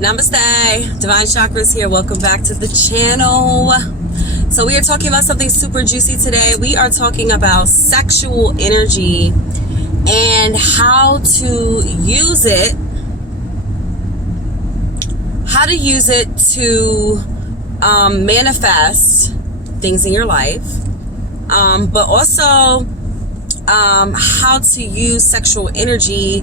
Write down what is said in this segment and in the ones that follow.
Namaste, Divine Chakras here. Welcome back to the channel. So we are talking about something super juicy today. We are talking about sexual energy and how to use it. How to use it to manifest things in your life, but also how to use sexual energy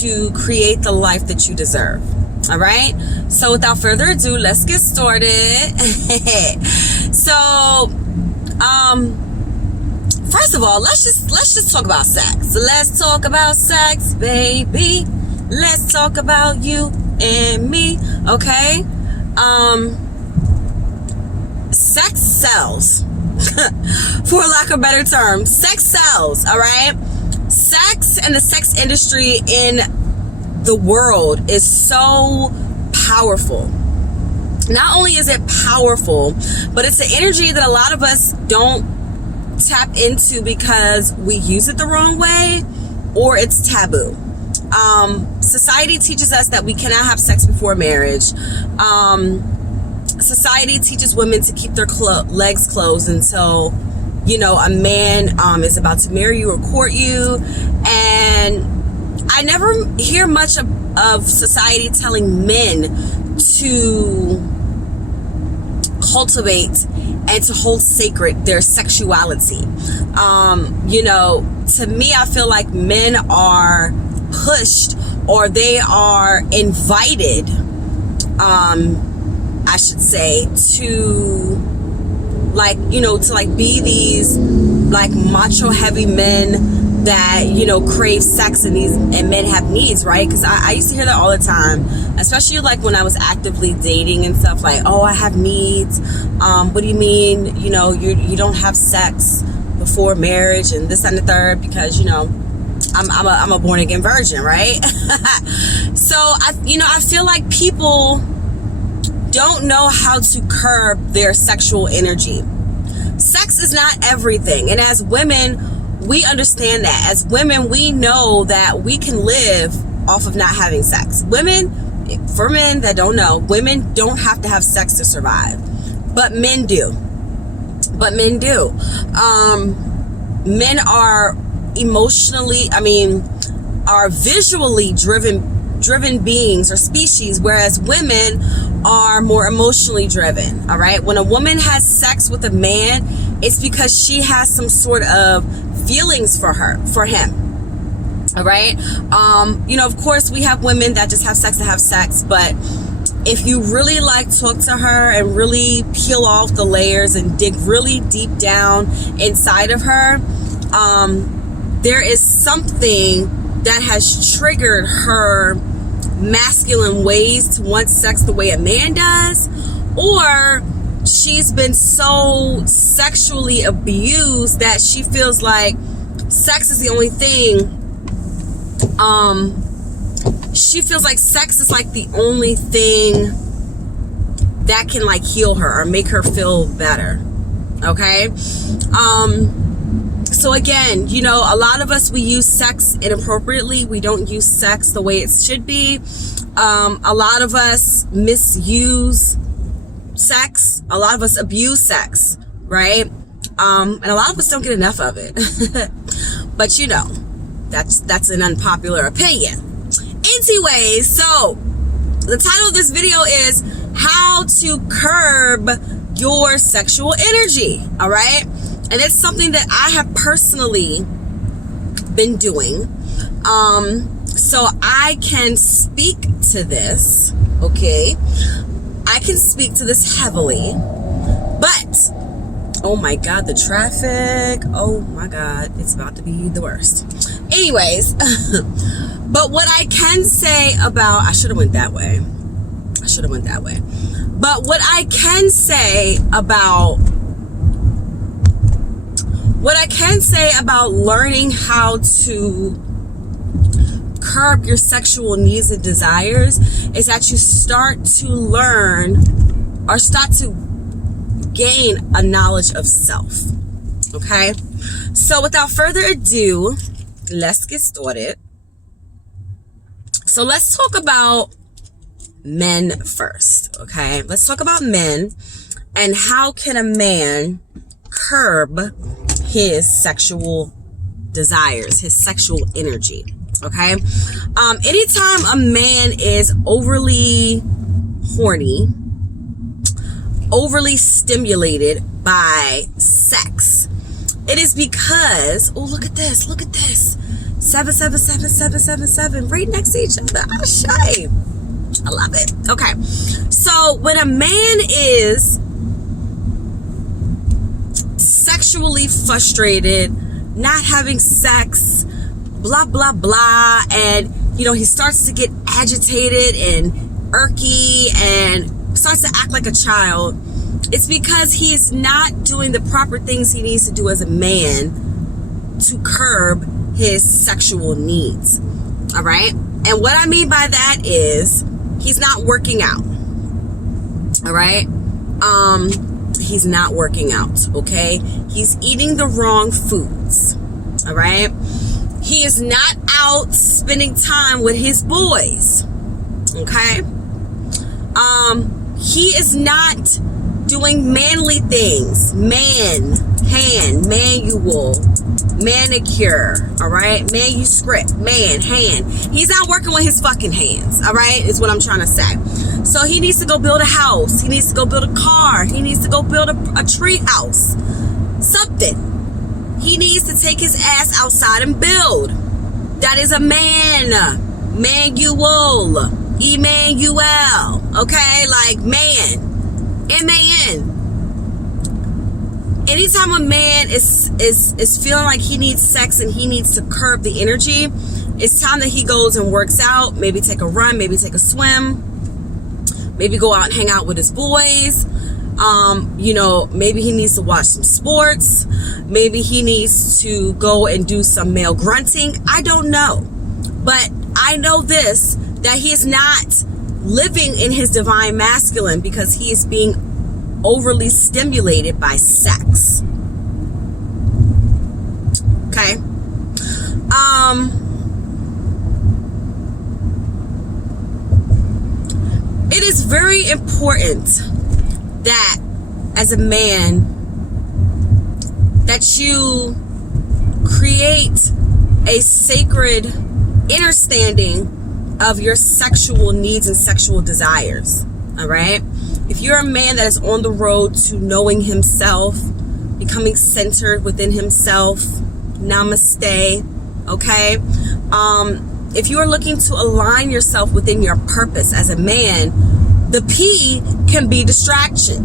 to create the life that you deserve. All right, so without further ado, let's get started. So first of all, let's just talk about sex. Let's talk about sex, baby. Let's talk about you and me. Okay, sex sells. For lack of a better term, sex sells. All right, sex and the sex industry in the world is so powerful. Not only is it powerful, but it's an energy that a lot of us don't tap into because we use it the wrong way or it's taboo. Society teaches us that we cannot have sex before marriage. Society teaches women to keep their legs closed until, you know, a man is about to marry you or court you. And I never hear much of society telling men to cultivate and to hold sacred their sexuality. You know, to me, I feel like men are pushed, or they are invited, I should say, to like, you know, to like be these like macho heavy men that, you know, crave sex and men have needs, right? Because I used to hear that all the time, especially like when I was actively dating and stuff, like, oh, I have needs. What do you mean, you know, you don't have sex before marriage and this and the third? Because, you know, I'm a born again virgin, right? So I feel like people don't know how to curb their sexual energy. Sex is not everything, and as women, we understand that. As women, we know that we can live off of not having sex. Women, for men that don't know, women don't have to have sex to survive, but men do. Men are emotionally, are visually driven beings or species, whereas women are more emotionally driven. All right, when a woman has sex with a man, it's because she has some sort of feelings for him. All right, you know, of course we have women that just have sex to have sex, but if you really like talk to her and really peel off the layers and dig really deep down inside of her, there is something that has triggered her masculine ways to want sex the way a man does, or she's been so sexually abused that she feels like sex is the only thing. She feels like sex is like the only thing that can like heal her or make her feel better. Okay. So again, you know, a lot of us, we use sex inappropriately. We don't use sex the way it should be. A lot of us misuse sex. A lot of us abuse sex, right? And a lot of us don't get enough of it. But you know, that's an unpopular opinion. Anyways, so the title of this video is how to curb your sexual energy. All right. And it's something that I have personally been doing. So I can speak to this, okay? I can speak to this heavily, but, oh my God, the traffic, oh my God, it's about to be the worst. Anyways, but what I can say about, I should have went that way. But what I can say about learning how to curb your sexual needs and desires is that you start to learn or start to gain a knowledge of self. Okay, so without further ado, let's get started. So let's talk about men first, okay? Let's talk about men and how can a man curb his sexual desires, his sexual energy, okay? Anytime a man is overly horny, overly stimulated by sex, it is because, oh, look at this, 7777777 right next to each other. Oh, shy. I love it. Okay, so when a man is sexually frustrated, not having sex, blah blah blah, and he starts to get agitated and irky and starts to act like a child, it's because he is not doing the proper things he needs to do as a man to curb his sexual needs. All right, and what I mean by that is he's not working out. All right, he's not working out. Okay, he's eating the wrong foods. All right, he is not out spending time with his boys. Okay, he is not doing manly things, manual, manicure, all right, manuscript, hand. He's not working with his fucking hands, all right, is what I'm trying to say. So he needs to go build a house. He needs to go build a car. He needs to go build a tree house. Something. He needs to take his ass outside and build. That is a man. Manual. Emmanuel. Okay? Like man. M-A-N. Anytime a man is feeling like he needs sex and he needs to curb the energy, it's time that he goes and works out. Maybe take a run. Maybe take a swim. Maybe go out and hang out with his boys. Maybe he needs to watch some sports. Maybe he needs to go and do some male grunting. I don't know. But I know this, that he is not living in his divine masculine because he is being overly stimulated by sex. Okay? It is very important that as a man that you create a sacred understanding of your sexual needs and sexual desires. All right? If you're a man that is on the road to knowing himself, becoming centered within himself, namaste, okay? If you are looking to align yourself within your purpose as a man, the P can be distracting,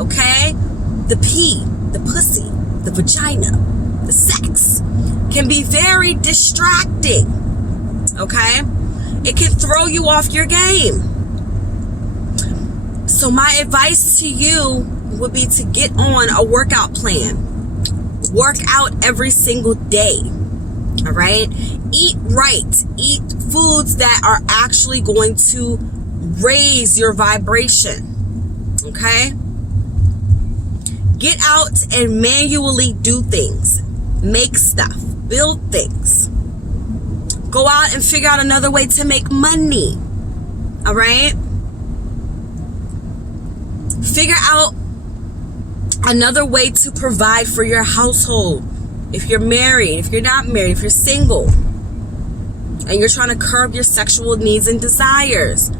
okay? The P, the pussy, the vagina, the sex can be very distracting, okay? It can throw you off your game. So my advice to you would be to get on a workout plan. Work out every single day. All right? Eat right. Eat foods that are actually going to raise your vibration. Okay? Get out and manually do things. Make stuff. Build things. Go out and figure out another way to make money. All right? Figure out another way to provide for your household. If you're married, if you're not married, if you're single, and you're trying to curb your sexual needs and desires,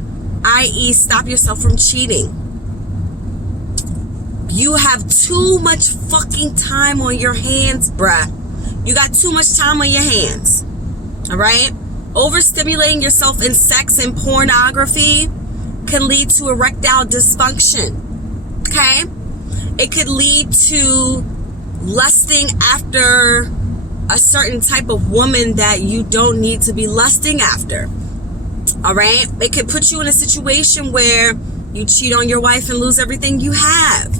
i.e. stop yourself from cheating. You have too much fucking time on your hands, bruh. You got too much time on your hands. All right? Overstimulating yourself in sex and pornography can lead to erectile dysfunction. Okay? It could lead to lusting after a certain type of woman that you don't need to be lusting after. All right? It could put you in a situation where you cheat on your wife and lose everything you have.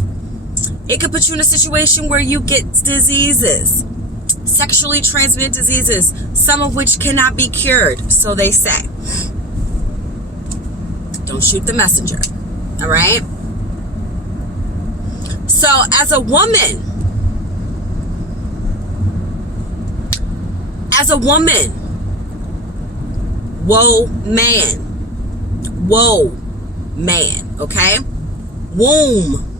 It could put you in a situation where you get diseases, sexually transmitted diseases, some of which cannot be cured, so they say. Don't shoot the messenger. All right? So as a woman, whoa man, Whoa, man, okay? Womb.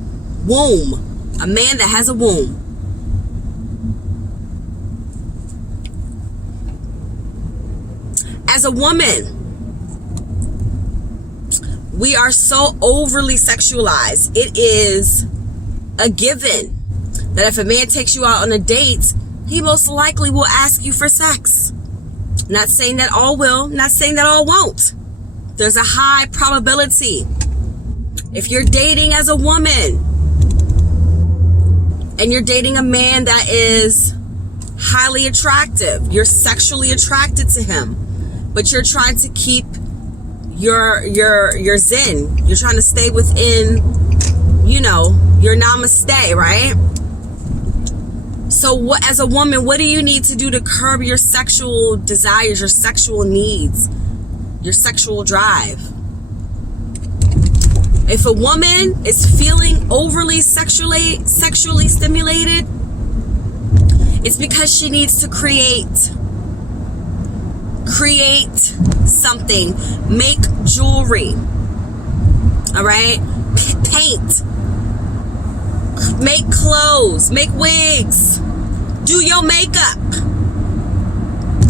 A man that has a womb. As a woman, we are so overly sexualized. It is a given that if a man takes you out on a date, he most likely will ask you for sex. Not saying that all will, not saying that all won't. There's a high probability. If you're dating as a woman and you're dating a man that is highly attractive, you're sexually attracted to him, but you're trying to keep your zen. You're trying to stay within, your namaste, right? So what, as a woman, what do you need to do to curb your sexual desires, your sexual needs, your sexual drive? If a woman is feeling overly sexually stimulated, it's because she needs to create something. Make jewelry. All right? Paint. Make clothes. Make wigs. Do your makeup.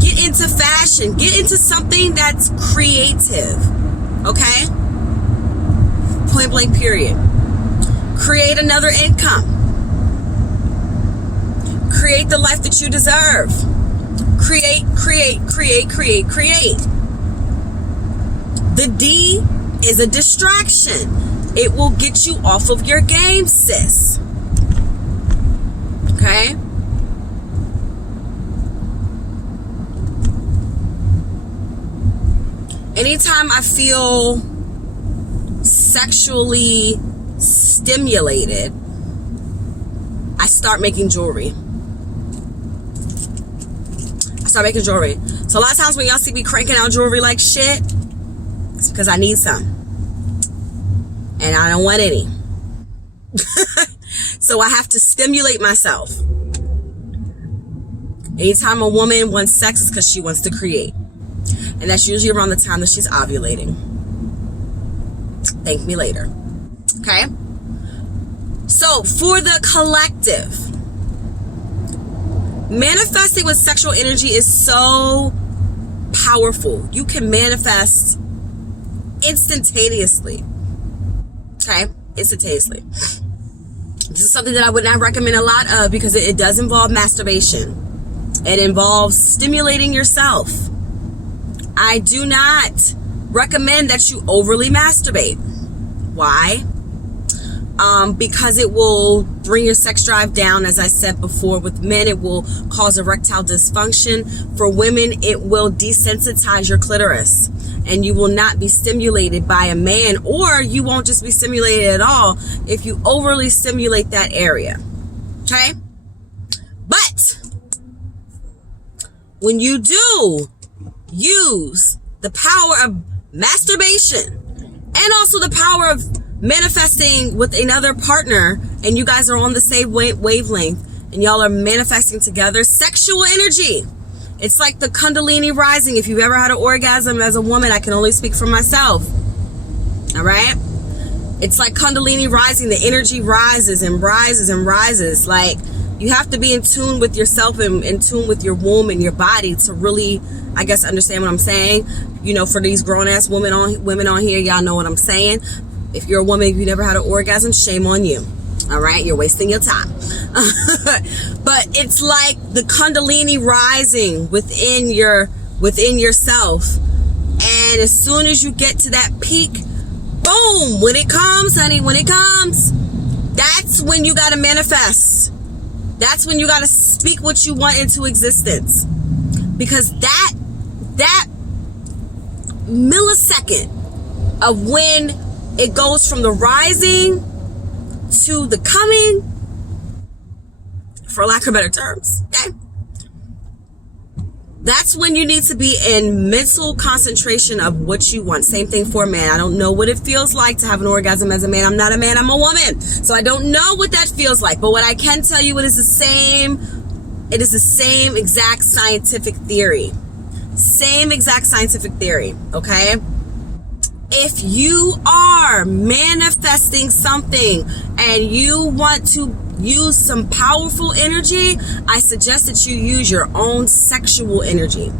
Get into fashion. Get into something that's creative. Okay? Point blank period. Create another income. Create the life that you deserve. Create. The D is a distraction. It will get you off of your game, sis. Okay? Anytime I feel sexually stimulated, I start making jewelry. So a lot of times when y'all see me cranking out jewelry like shit, it's because I need some. And I don't want any. So I have to stimulate myself. Anytime a woman wants sex, it's because she wants to create. And that's usually around the time that she's ovulating. Thank me later. Okay? So for the collective, manifesting with sexual energy is so powerful. You can manifest instantaneously. Okay? Instantaneously. This is something that I would not recommend a lot of because it does involve masturbation. It involves stimulating yourself. I do not recommend that you overly masturbate. Why? Because it will bring your sex drive down. As I said before, with men, it will cause erectile dysfunction. For women, it will desensitize your clitoris. And you will not be stimulated by a man, or you won't just be stimulated at all if you overly stimulate that area. Okay? But when you do use the power of masturbation and also the power of manifesting with another partner, and you guys are on the same wavelength and y'all are manifesting together, sexual energy, it's like the Kundalini rising. If you've ever had an orgasm as a woman, I can only speak for myself. All right? It's like Kundalini rising. The energy rises and rises and rises. Like, you have to be in tune with yourself and in tune with your womb and your body to really, I guess, understand what I'm saying. You know, for these grown-ass women on here, y'all know what I'm saying. If you're a woman, if you never had an orgasm, shame on you. All right? You're wasting your time. But it's like the Kundalini rising within yourself. And as soon as you get to that peak, boom, when it comes, honey, when it comes, that's when you got to manifest. That's when you got to speak what you want into existence. Because that millisecond of when it goes from the rising to the coming, for lack of better terms, okay? That's when you need to be in mental concentration of what you want. Same thing for a man. I don't know what it feels like to have an orgasm as a man. I'm not a man, I'm a woman. So I don't know what that feels like. But what I can tell you, it is the same exact scientific theory. Same exact scientific theory, okay? if you are manifesting something and you want to use some powerful energy, I suggest that you use your own sexual energy.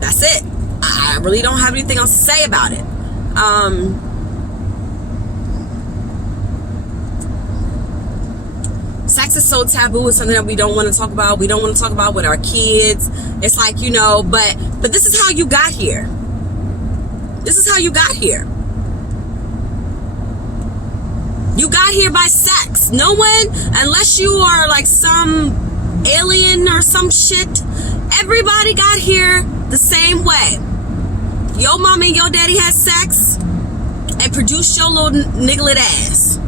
That's it. I really don't have anything else to say about it. Sex is so taboo. It's something that we don't want to talk about. We don't want to talk about with our kids. It's like, you know, but this is how you got here. This is how you got here. You got here by sex. No one, unless you are like some alien or some shit, everybody got here the same way. Your mama and your daddy had sex and produced your little nigglet ass.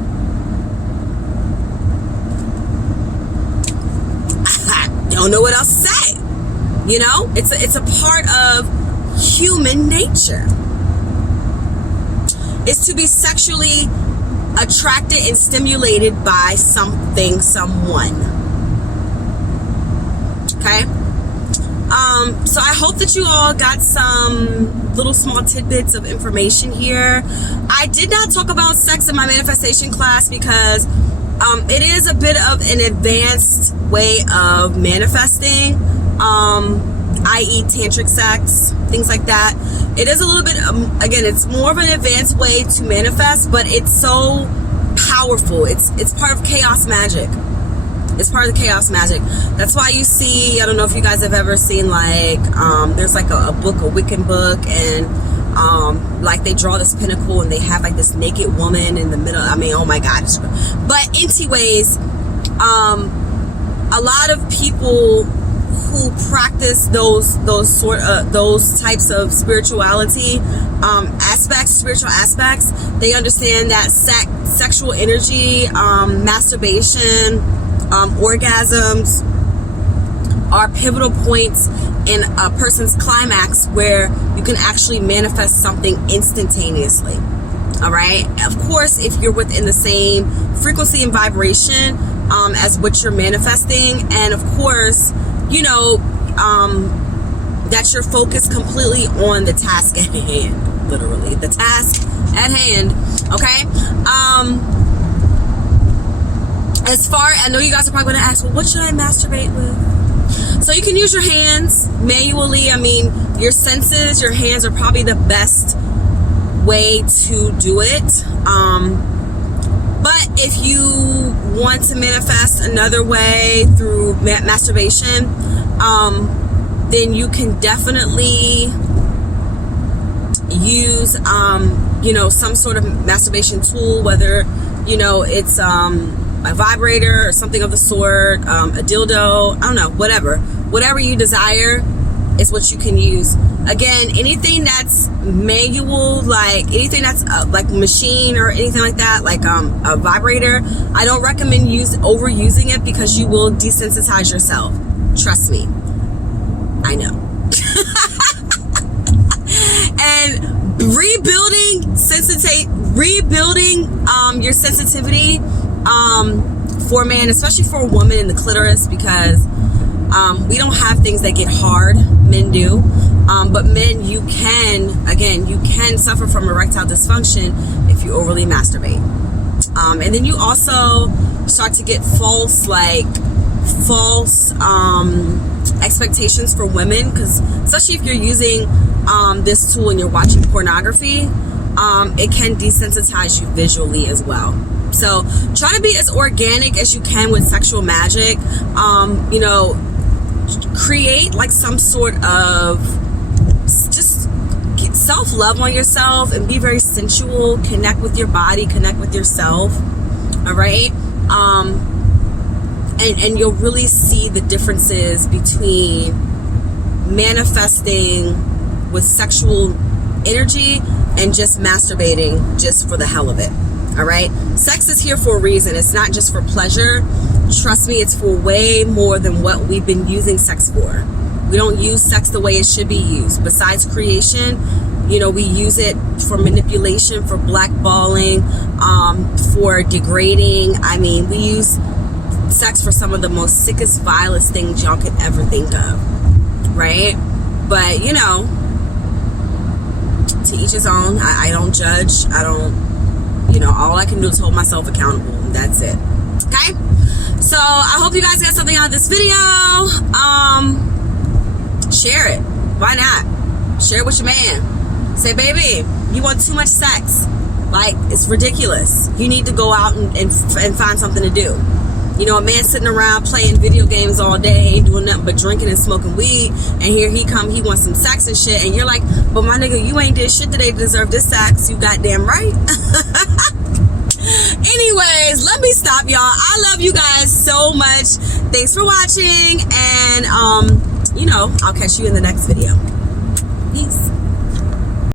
I don't know what else to say. You know, it's a part of human nature. It's to be sexually attracted and stimulated by something, someone. Okay? So I hope that you all got some little small tidbits of information here. I did not talk about sex in my manifestation class because it is a bit of an advanced way of manifesting, i.e. tantric sex, things like that. It is a little bit, again, it's more of an advanced way to manifest, but it's so powerful. It's part of chaos magic. It's part of the chaos magic. That's why you see, I don't know if you guys have ever seen, like, there's like a book, a Wiccan book, and like they draw this pinnacle and they have like this naked woman in the middle. I mean, oh my God. But anyways, a lot of people who practice those types of spirituality spiritual aspects, they understand that sexual energy, masturbation, orgasms are pivotal points in a person's climax where you can actually manifest something instantaneously. All right. Of course, if you're within the same frequency and vibration as what you're manifesting, and of course, you know, that you're focused completely on the task at hand, literally the task at hand. Okay. As far, I know you guys are probably going to ask, well, what should I masturbate with? So you can use your hands manually. I mean, your senses, your hands are probably the best way to do it. But if you want to manifest another way through masturbation, then you can definitely use, you know, some sort of masturbation tool, whether, you know, it's a vibrator or something of the sort, a dildo, I don't know, whatever you desire is what you can use. Again, anything that's manual, like anything that's like machine or anything like that, like a vibrator, I don't recommend overusing it because you will desensitize yourself. Trust me, I know. And rebuilding your sensitivity for a man, especially for a woman in the clitoris, because we don't have things that get hard. Men do. But men, you can suffer from erectile dysfunction if you overly masturbate. And then you also start to get false expectations for women, because especially if you're using this tool and you're watching pornography, it can desensitize you visually as well. So try to be as organic as you can with sexual magic. You know, create like some sort of just self-love on yourself and be very sensual. Connect with your body, connect with yourself. All right. And you'll really see the differences between manifesting with sexual energy and just masturbating just for the hell of it. All right. Sex is here for a reason. It's not just for pleasure. Trust me, it's for way more than what we've been using sex for. We don't use sex the way it should be used. Besides creation, you know, we use it for manipulation, for blackballing, for degrading. I mean, we use sex for some of the most sickest, vilest things y'all could ever think of. Right? But, you know, to each his own. I don't judge. I don't, all I can do is hold myself accountable. That's it. Okay? So I hope you guys got something out of this video. Share it. Why not? Share it with your man. Say, baby, you want too much sex. Like, it's ridiculous. You need to go out and find something to do. A man sitting around playing video games all day, ain't doing nothing but drinking and smoking weed, and here he come, he wants some sex and shit, and you're like, but my nigga, you ain't did shit today to deserve this sex. You goddamn right. Anyways, let me stop, y'all. I love you guys so much. Thanks for watching, and I'll catch you in the next video.